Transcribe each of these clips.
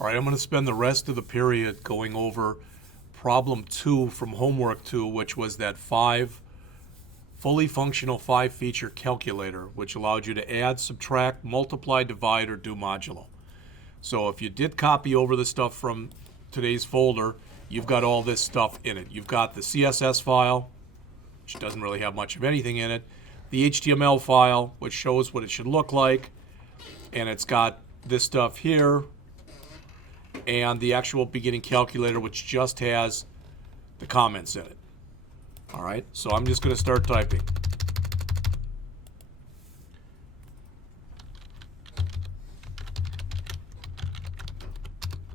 All right, I'm going to spend the rest of the period going over problem 2 from homework 2, which was that fully functional 5-feature calculator, which allowed you to add, subtract, multiply, divide, or do modulo. So if you did copy over the stuff from today's folder, you've got all this stuff in it. You've got the CSS file, which doesn't really have much of anything in it, the HTML file, which shows what it should look like, and it's got this stuff here, and the actual beginning calculator, which just has the comments in it. All right, so I'm just going to start typing.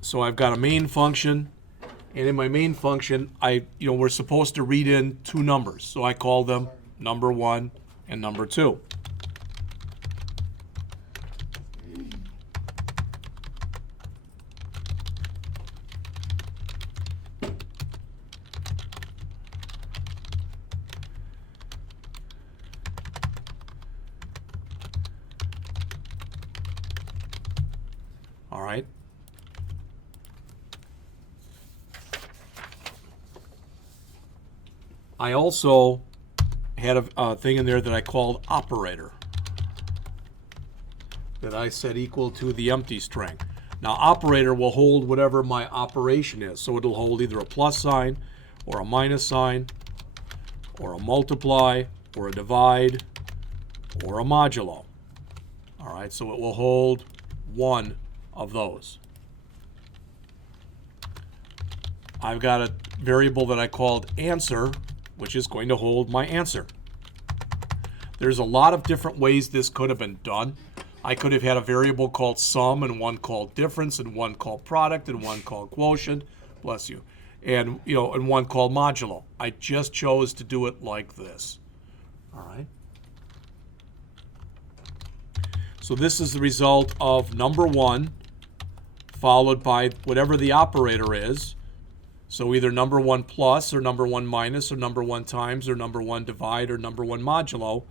So I've got a main function, and in my main function, we're supposed to read in two numbers. So I call them number 1 and number 2. All right. I also had a thing in there that I called operator, that I set equal to the empty string. Now, operator will hold whatever my operation is. So it'll hold either a plus sign or a minus sign or a multiply or a divide or a modulo. All right, so it will hold one of those. I've got a variable that I called answer, which is going to hold my answer. There's a lot of different ways this could have been done. I could have had a variable called sum and one called difference and one called product and one called quotient, bless you, and one called modulo. I just chose to do it like this. All right. So this is the result of number 1 followed by whatever the operator is. So either number 1 plus or number 1 minus or number 1 times or number 1 divide or number 1 modulo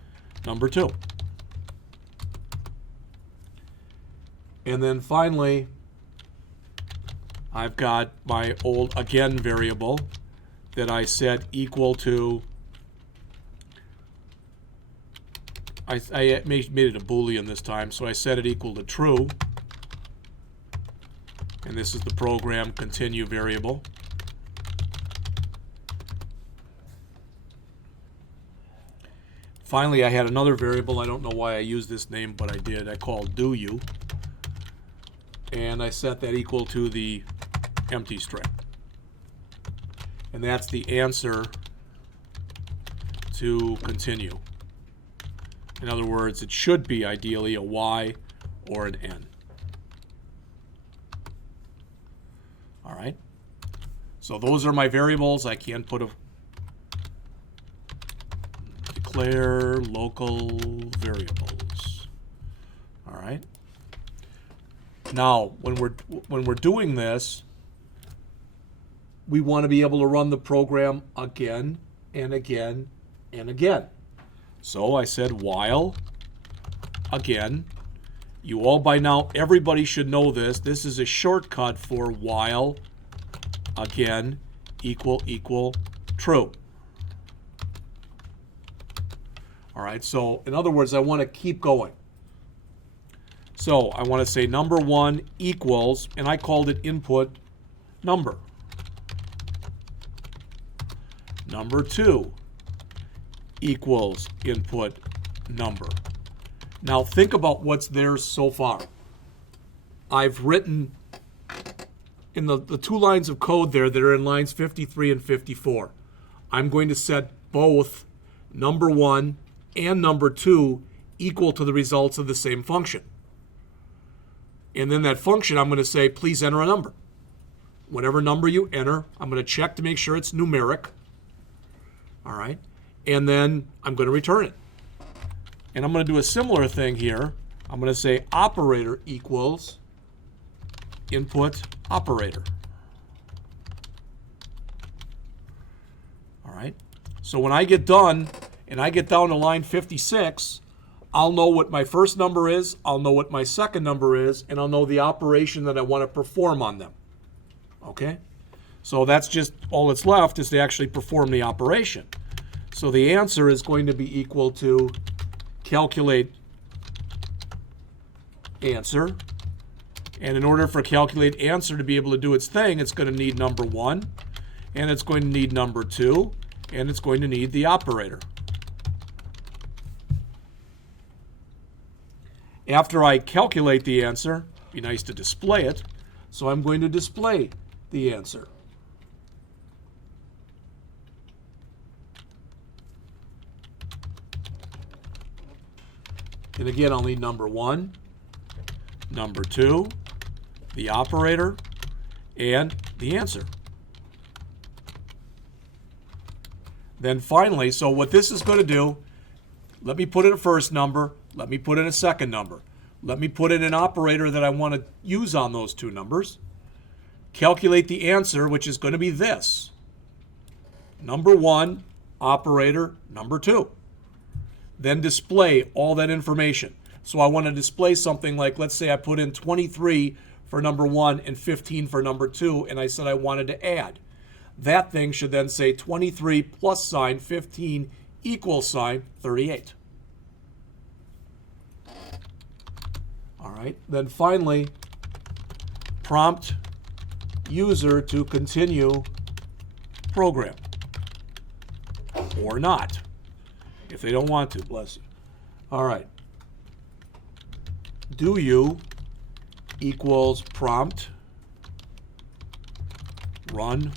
number 2. And then finally, I've got my old again variable that I set equal to, I made it a Boolean this time, so I set it equal to true. And this is the program continue variable. Finally, I had another variable. I don't know why I used this name, but I did. I called do you. And I set that equal to the empty string. And that's the answer to continue. In other words, it should be ideally a Y or an N. All right. So those are my variables. I can put a declare local variables. All right. Now, when we're doing this, we want to be able to run the program again and again and again. So I said while again. You all by now, everybody should know this. This is a shortcut for while again equal true. All right, so in other words, I want to keep going. So I want to say number 1 equals, and I called it input number. Number 2 equals input number. Now think about what's there so far. I've written in the 2 lines of code there that are in lines 53 and 54. I'm going to set both number 1 and number 2 equal to the results of the same function. And then that function, I'm going to say, please enter a number. Whatever number you enter, I'm going to check to make sure it's numeric. All right. And then I'm going to return it. And I'm going to do a similar thing here. I'm going to say operator equals input operator. All right. So when I get done and I get down to line 56, I'll know what my first number is, I'll know what my second number is, and I'll know the operation that I want to perform on them. Okay? So that's just all that's left is to actually perform the operation. So the answer is going to be equal to calculate answer. And in order for calculate answer to be able to do its thing, it's going to need number 1, and it's going to need number 2, and it's going to need the operator. After I calculate the answer, it'd be nice to display it, so I'm going to display the answer. And again, I'll need number 1, number 2, the operator, and the answer. Then finally, so what this is going to do, let me put in a first number, let me put in a second number, let me put in an operator that I want to use on those two numbers, calculate the answer, which is going to be this. Number 1, operator, number 2. Then display all that information. So I want to display something like, let's say I put in 23 for number 1 and 15 for number 2, and I said I wanted to add. That thing should then say 23 plus sign 15 equals sign 38. All right, then finally, prompt user to continue program. Or not, if they don't want to, bless you. All right. Do you equals prompt run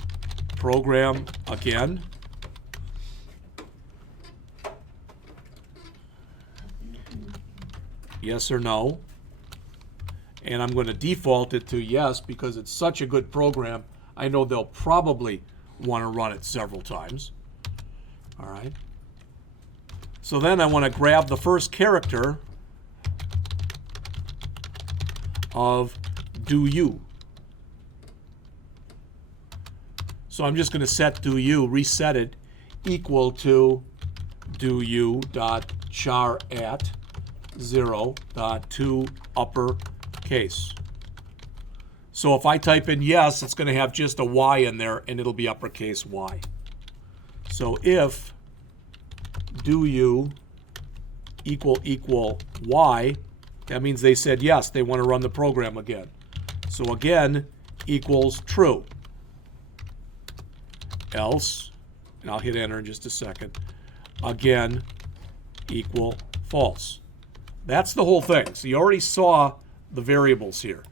program again. Yes or no. And I'm going to default it to yes because it's such a good program. I know they'll probably want to run it several times. All right. So then I want to grab the first character of do you. So I'm just going to set do you, reset it, equal to do you dot char at 0 dot to uppercase. So if I type in yes, it's going to have just a Y in there, and it'll be uppercase Y. So if do you equal Y, that means they said yes, they want to run the program again. So again equals true. Else, and I'll hit enter in just a second, again equal false. That's the whole thing. So you already saw the variables here,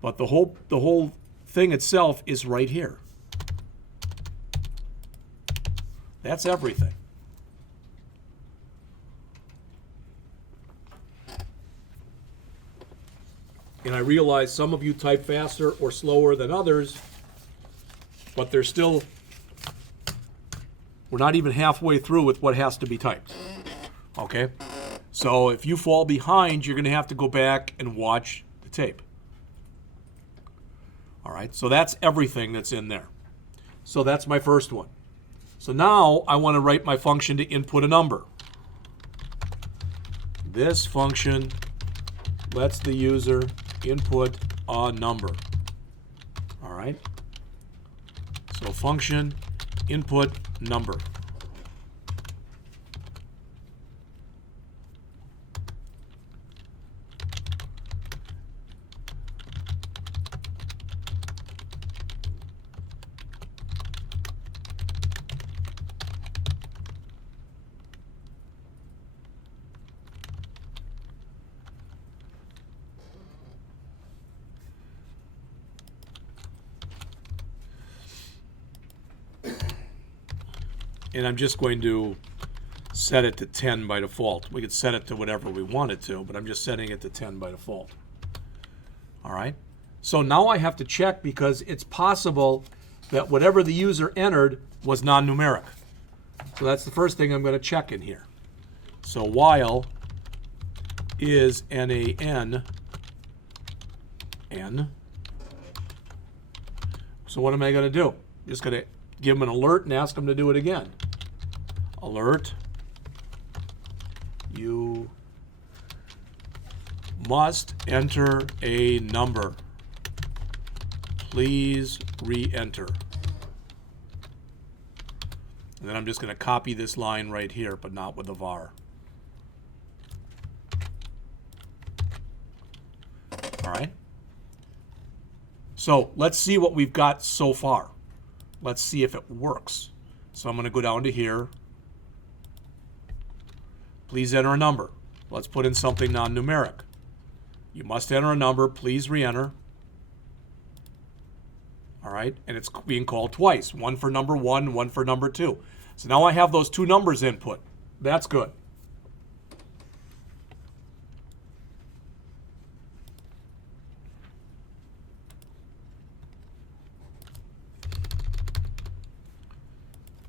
but the whole thing itself is right here. That's everything. And I realize some of you type faster or slower than others, but they're still, we're not even halfway through with what has to be typed. Okay? So if you fall behind, you're going to have to go back and watch the tape. All right? So that's everything that's in there. So that's my first one. So now I want to write my function to input a number. This function lets the user input a number. All right? So function input number. And I'm just going to set it to 10 by default. We could set it to whatever we wanted to, but I'm just setting it to 10 by default. All right. So now I have to check because it's possible that whatever the user entered was non-numeric. So that's the first thing I'm going to check in here. So while is NaN N. So what am I going to do? I'm just going to give them an alert and ask them to do it again. Alert, you must enter a number. Please re-enter. And then I'm just going to copy this line right here, but not with the var. All right. So let's see what we've got so far. Let's see if it works. So I'm going to go down to here. Please enter a number. Let's put in something non-numeric. You must enter a number. Please re-enter. All right. And it's being called twice. One for number 1, one for number 2. So now I have those two numbers input. That's good.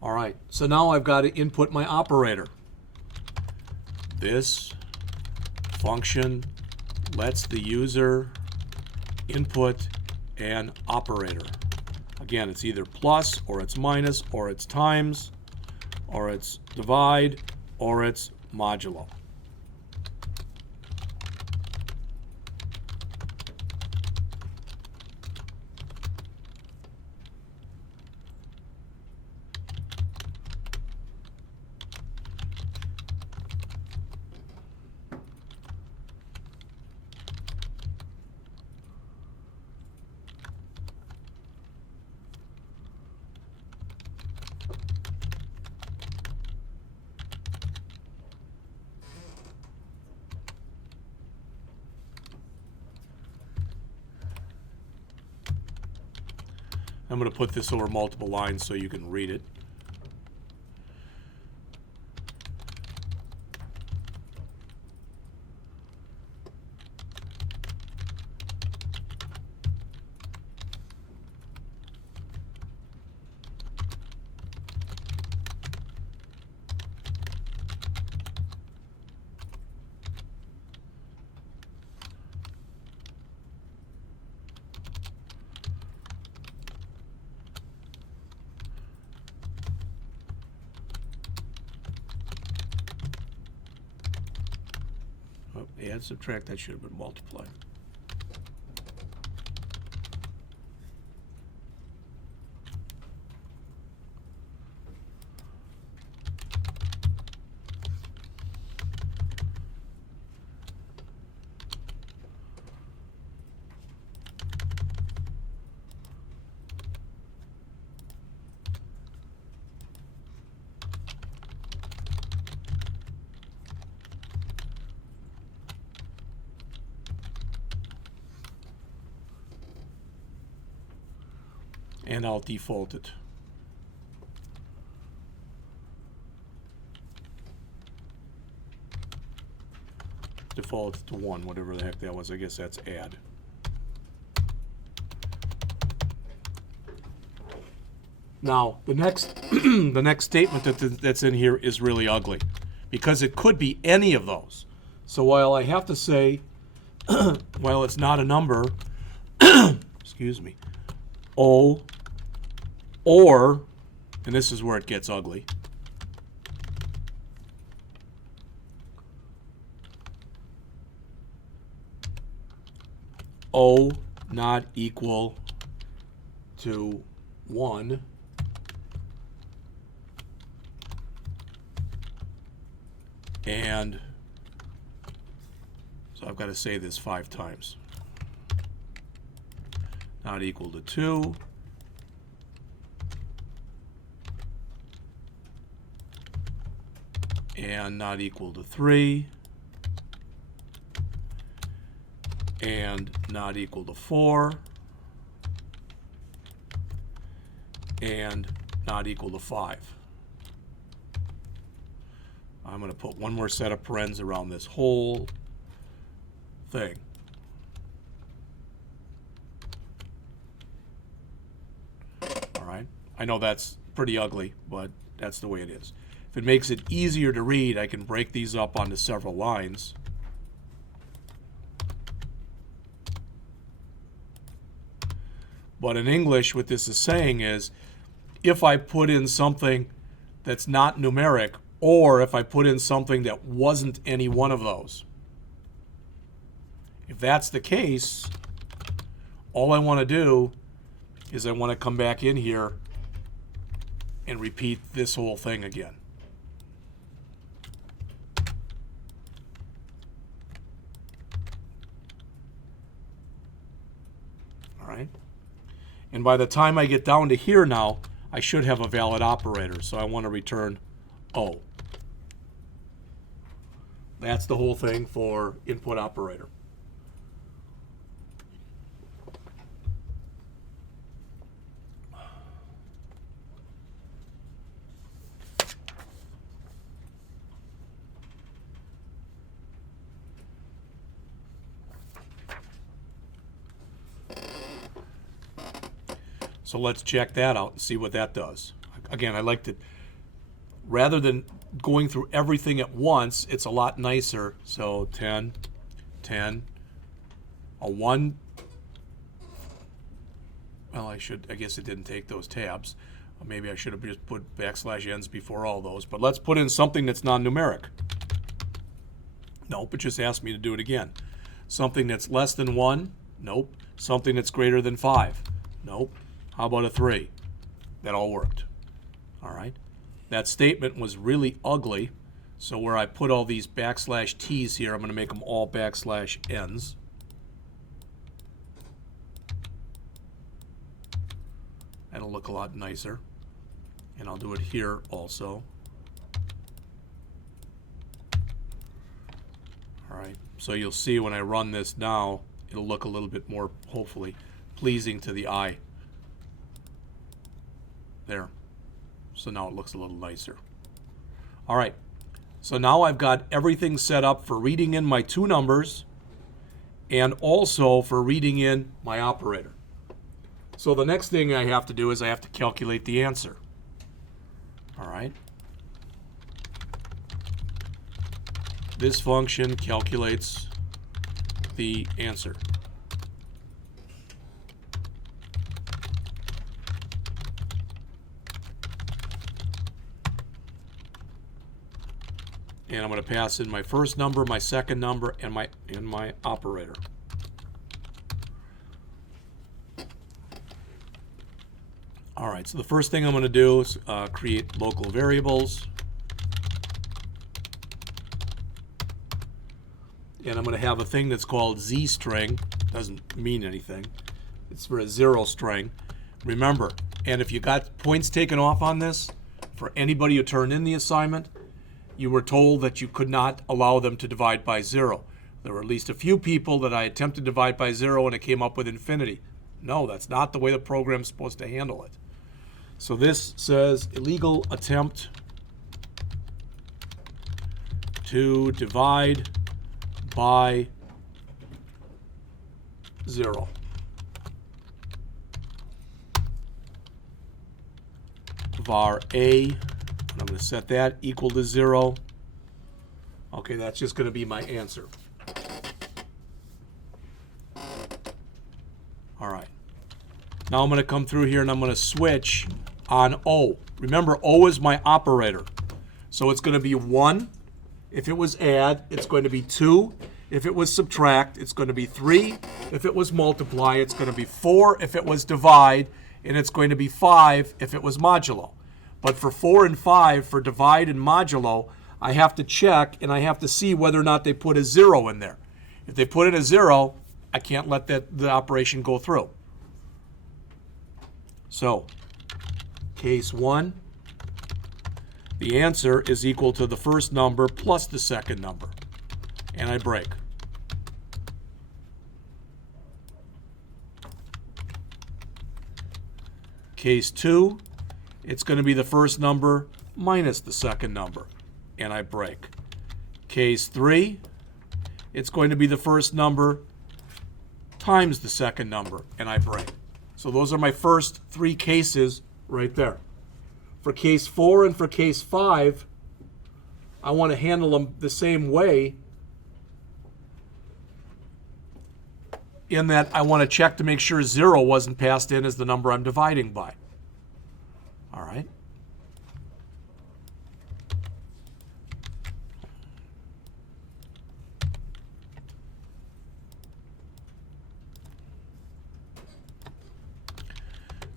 All right, so now I've got to input my operator. This function lets the user input an operator. Again, it's either plus, or it's minus, or it's times, or it's divide, or it's modulo. I'm going to put this over multiple lines so you can read it. Add, subtract, that should have been multiply. And I'll default it. Default to 1, whatever the heck that was. I guess that's add. Now, the next the next statement that's in here is really ugly because it could be any of those. So while I have to say, while it's not a number, excuse me, or, and this is where it gets ugly, O not equal to 1, and so I've got to say this 5 times. Not equal to 2. And not equal to 3. And not equal to 4. And not equal to 5. I'm going to put one more set of parens around this whole thing. All right. I know that's pretty ugly, but that's the way it is. If it makes it easier to read, I can break these up onto several lines. But in English, what this is saying is, if I put in something that's not numeric, or if I put in something that wasn't any one of those, If that's the case, all I want to do is I want to come back in here and repeat this whole thing again. All right. And by the time I get down to here now, I should have a valid operator. So I want to return O. That's the whole thing for input operator. So let's check that out and see what that does. Again, I like to, rather than going through everything at once, it's a lot nicer. So 10, 10, a 1. Well, I guess it didn't take those tabs. Maybe I should have just put \n's before all those. But let's put in something that's non-numeric. Nope, it just asked me to do it again. Something that's less than 1. Nope. Something that's greater than 5. Nope. How about a 3? That all worked. All right. That statement was really ugly. So where I put all these \t's here, I'm going to make them all \n's. That'll look a lot nicer. And I'll do it here also. All right. So you'll see when I run this now, it'll look a little bit more, hopefully, pleasing to the eye. There. So now it looks a little nicer. All right. So now I've got everything set up for reading in my two numbers and also for reading in my operator. So the next thing I have to do is I have to calculate the answer. All right. This function calculates the answer. And I'm going to pass in my first number, my second number, and my operator. All right, so the first thing I'm going to do is create local variables. And I'm going to have a thing that's called z-string. Doesn't mean anything. It's for a 0 string. Remember, and if you got points taken off on this, for anybody who turned in the assignment, you were told that you could not allow them to divide by 0. There were at least a few people that I attempted to divide by 0 and it came up with infinity. No, that's not the way the program's supposed to handle it. So this says illegal attempt to divide by 0. Var A. I'm going to set that equal to 0. Okay, that's just going to be my answer. All right. Now I'm going to come through here and I'm going to switch on O. Remember, O is my operator. So it's going to be 1. If it was add, it's going to be 2. If it was subtract, it's going to be 3. If it was multiply, it's going to be 4. If it was divide, and it's going to be 5 if it was modulo. But for 4 and 5, for divide and modulo, I have to check and I have to see whether or not they put a 0 in there. If they put in a 0, I can't let the operation go through. So, case 1, the answer is equal to the first number plus the second number. And I break. Case 2, it's going to be the first number minus the second number, and I break. Case 3, it's going to be the first number times the second number, and I break. So those are my first 3 cases right there. For case 4 and for case 5, I want to handle them the same way, in that I want to check to make sure 0 wasn't passed in as the number I'm dividing by. All right.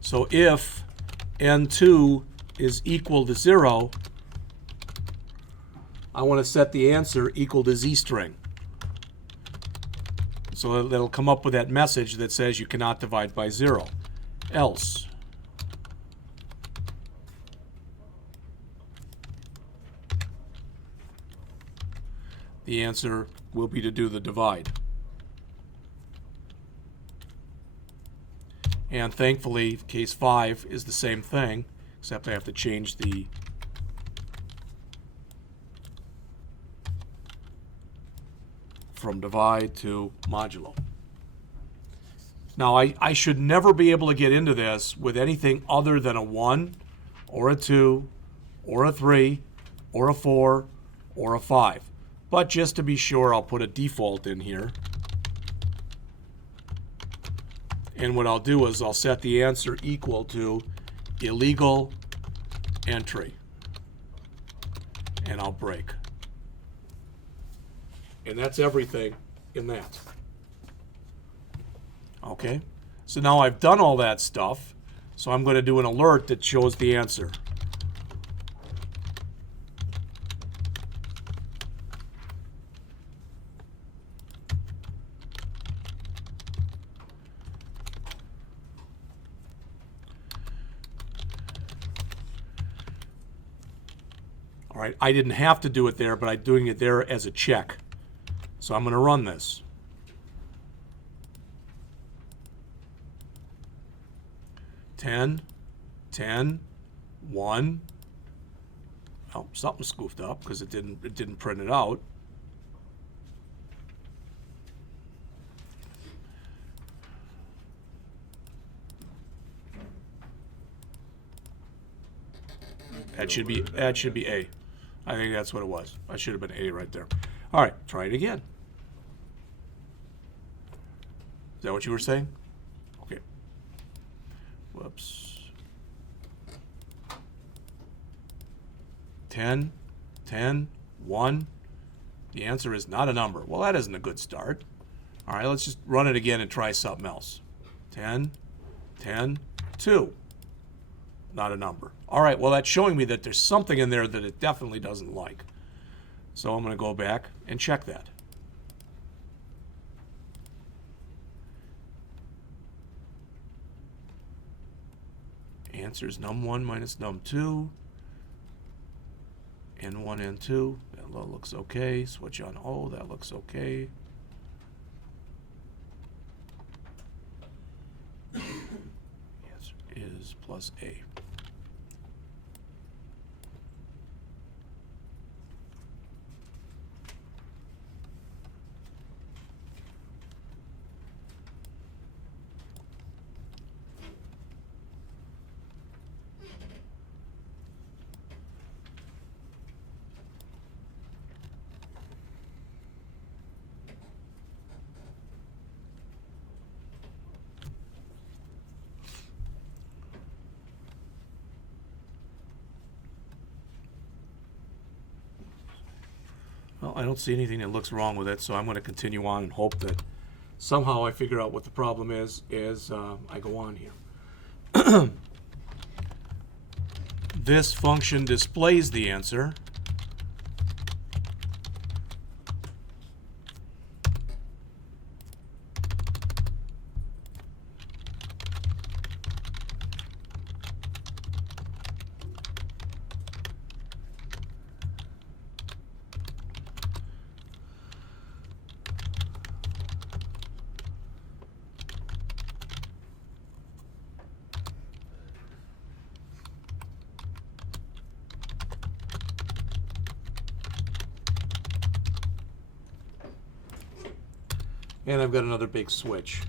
So if n2 is equal to 0, I want to set the answer equal to z string. So that'll come up with that message that says you cannot divide by 0. Else, the answer will be to do the divide. And thankfully, case 5 is the same thing, except I have to change the from divide to modulo. Now, I should never be able to get into this with anything other than a 1 or a 2 or a 3 or a 4 or a 5. But just to be sure, I'll put a default in here. And what I'll do is I'll set the answer equal to illegal entry. And I'll break. And that's everything in that. Okay? So now I've done all that stuff. So I'm going to do an alert that shows the answer. All right, I didn't have to do it there, but I'm doing it there as a check. So I'm going to run this. Ten, 1. Oh, something scoofed up because it didn't print it out. That should be A. I think that's what it was. I should have been A right there. All right, try it again. Is that what you were saying? Okay. Whoops. 10, 1. The answer is not a number. Well, that isn't a good start. All right, let's just run it again and try something else. 10, 2. Not a number. All right, well, that's showing me that there's something in there that it definitely doesn't like. So I'm going to go back and check that. Answer is num1 minus num2. N1, N2. That looks okay. Switch on O. That looks okay. The answer is plus A. Well, I don't see anything that looks wrong with it, so I'm going to continue on and hope that somehow I figure out what the problem is as I go on here. This function displays the answer. And I've got another big switch.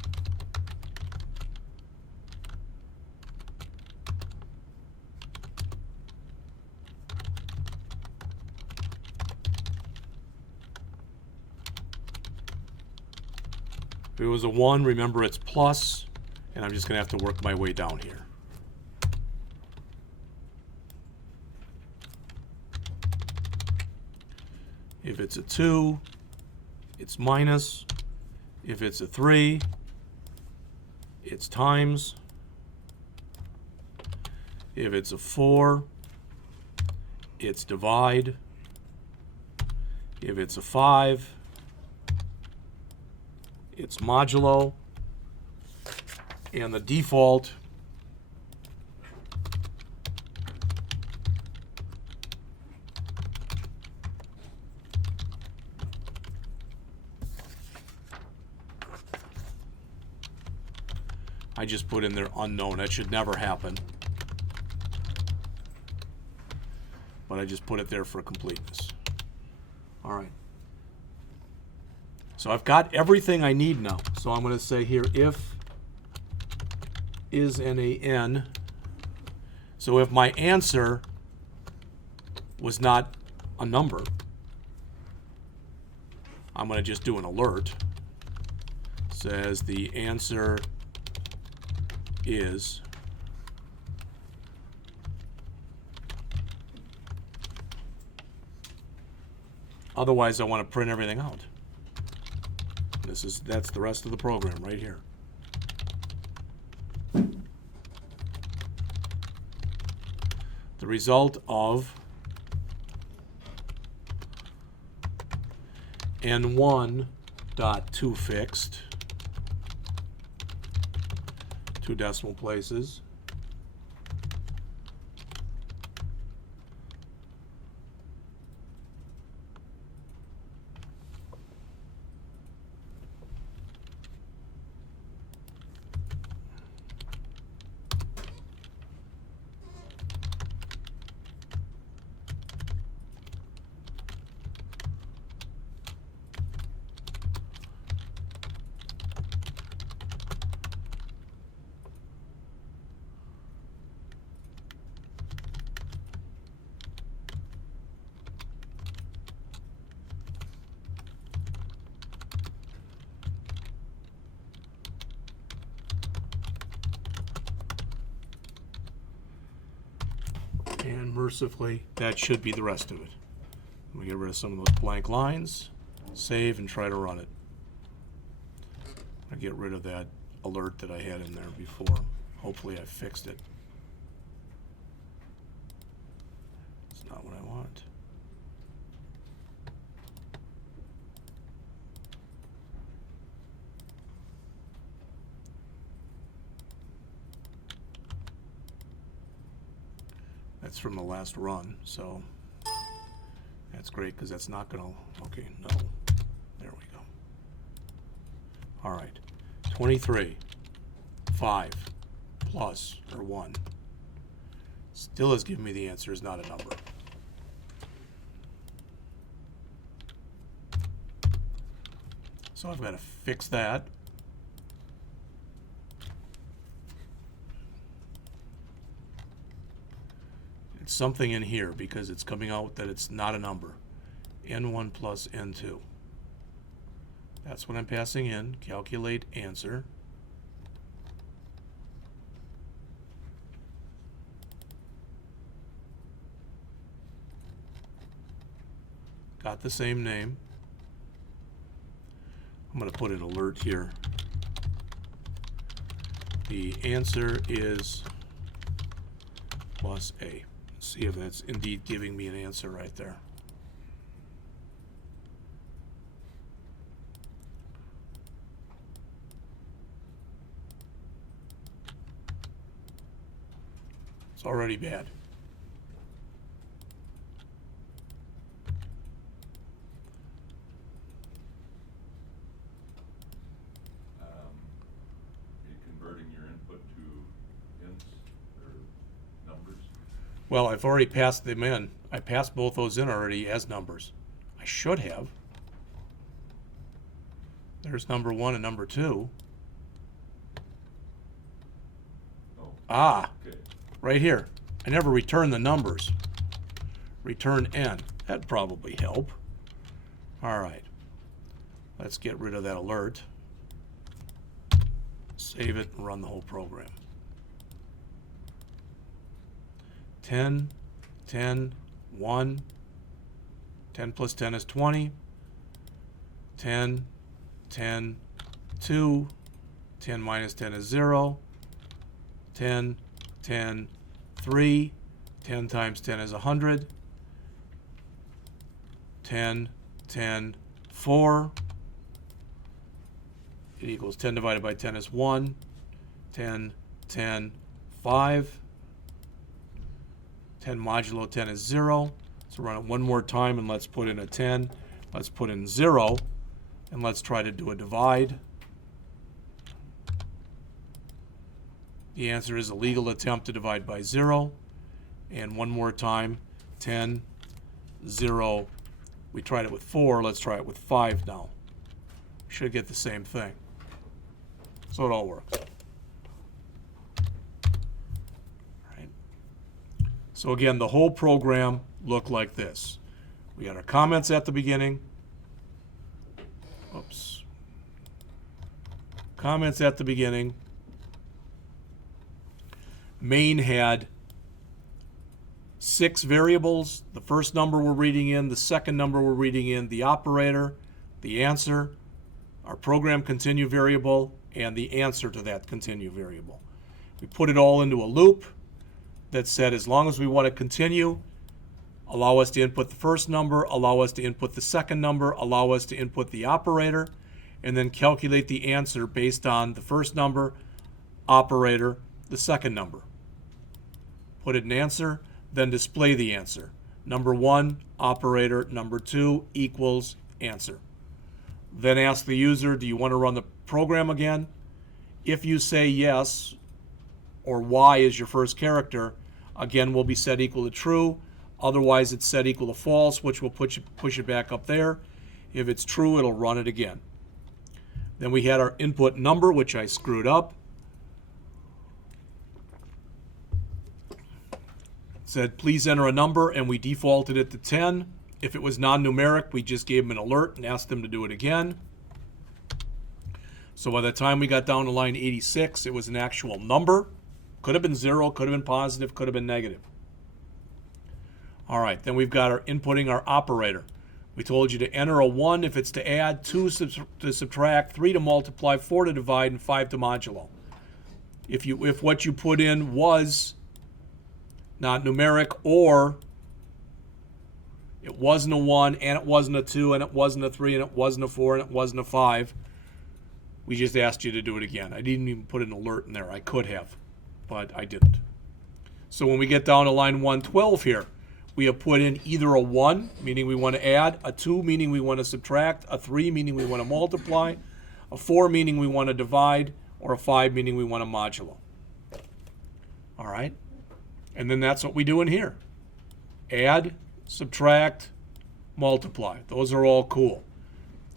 If it was a 1, remember it's plus, and I'm just going to have to work my way down here. If it's a 2, it's minus. If it's a 3, it's times. If it's a 4, it's divide. If it's a 5, it's modulo. And the default I just put in there unknown. That should never happen. But I just put it there for completeness. All right. So I've got everything I need now. So I'm going to say here, if is NaN. So if my answer was not a number, I'm going to just do an alert. Says the answer is otherwise I want to print everything out. That's the rest of the program right here. The result of n1 dot two fixed, 2 decimal places, and mercifully, that should be the rest of it. We get rid of some of those blank lines, save, and try to run it. I get rid of that alert that I had in there before. Hopefully I fixed it. It's not what I want. That's from the last run, so that's great because that's not going to, okay, no. There we go. All right, 23, 5 plus, or 1. Still has given me the answer is not a number. So I've got to fix that. Something in here because it's coming out that it's not a number. N1 plus N2. That's what I'm passing in. Calculate answer. Got the same name. I'm going to put an alert here. The answer is plus A. See if that's indeed giving me an answer right there. It's already bad. Well, I've already passed them in. I passed both those in already as numbers. I should have. There's number 1 and number 2. Oh. Ah, Okay. right here. I never returned the numbers. Return N. That'd probably help. All right. Let's get rid of that alert. Save it and run the whole program. 10, 10, 1. 10 plus 10 is 20. 10, 10, 2. 10 minus 10 is 0. 10, 10, 3. 10 times 10 is 100. 10, 10, 4. It equals 10 divided by 10 is 1. 10, 10, 5. 10 modulo 10 is 0. So run it one more time and let's put in a 10. Let's put in 0. And let's try to do a divide. The answer is a legal attempt to divide by 0. And one more time, 10, 0. We tried it with 4. Let's try it with 5 now. Should get the same thing. So it all works. Right. So again, the whole program looked like this. We got our comments at the beginning. Oops. Comments at the beginning. Main had 6 variables. The first number we're reading in, the second number we're reading in, the operator, the answer, our program continue variable, and the answer to that continue variable. We put it all into a loop that said as long as we want to continue, allow us to input the first number, allow us to input the second number, allow us to input the operator, and then calculate the answer based on the first number, operator, the second number. Put it in answer, then display the answer. Number 1, operator. Number 2, equals answer. Then ask the user, do you want to run the program again? If you say yes, or Y is your first character, again will be set equal to true. Otherwise, it's set equal to false, which will push it back up there. If it's true, it'll run it again. Then we had our input number, which I screwed up. Said, please enter a number, and we defaulted it to 10. If it was non-numeric, we just gave them an alert and asked them to do it again. So by the time we got down to line 86, it was an actual number. Could have been 0, could have been positive, could have been negative. All right, then we've got our inputting our operator. We told you to enter a 1 if it's to add, 2 to subtract, 3 to multiply, 4 to divide, and 5 to modulo. If what you put in was not numeric, or it wasn't a 1, and it wasn't a 2, and it wasn't a 3, and it wasn't a 4, and it wasn't a 5, we just asked you to do it again. I didn't even put an alert in there. I could have, but I didn't. So when we get down to line 112 here, we have put in either a 1, meaning we want to add, a 2, meaning we want to subtract, a 3, meaning we want to multiply, a 4, meaning we want to divide, or a 5, meaning we want to modulo. All right? And then that's what we do in here. Add, subtract, multiply. Those are all cool.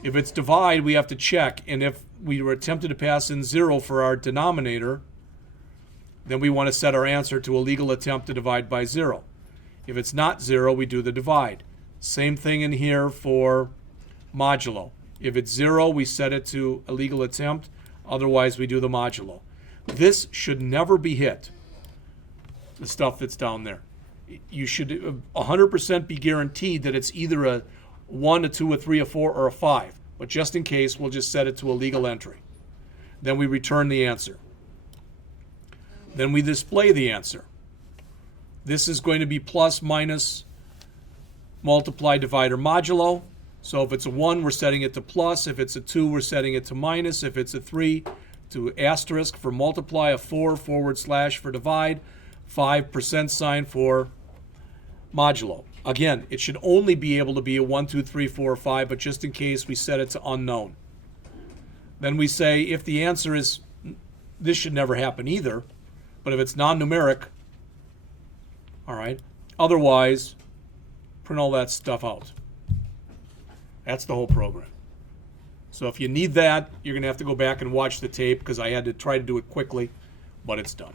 If it's divide, we have to check. And if we were attempted to pass in 0 for our denominator, then we want to set our answer to a legal attempt to divide by 0. If it's not 0, we do the divide. Same thing in here for modulo. If it's 0, we set it to a legal attempt. Otherwise, we do the modulo. This should never be hit. The stuff that's down there. You should 100% be guaranteed that it's either a 1, a 2, a 3, a 4, or a 5. But just in case, we'll just set it to a legal entry. Then we return the answer. Then we display the answer. This is going to be plus, minus, multiply, divide, or modulo. So if it's a 1, we're setting it to plus. If it's a 2, we're setting it to minus. If it's a 3, to asterisk for multiply. A 4, / for divide. 5% sign for modulo. Again, it should only be able to be a 1, 2, 3, 4, 5, but just in case we set it to unknown. Then we say if the answer is, this should never happen either, but if it's non-numeric, all right, otherwise, print all that stuff out. That's the whole program. So if you need that, you're going to have to go back and watch the tape because I had to try to do it quickly, but it's done.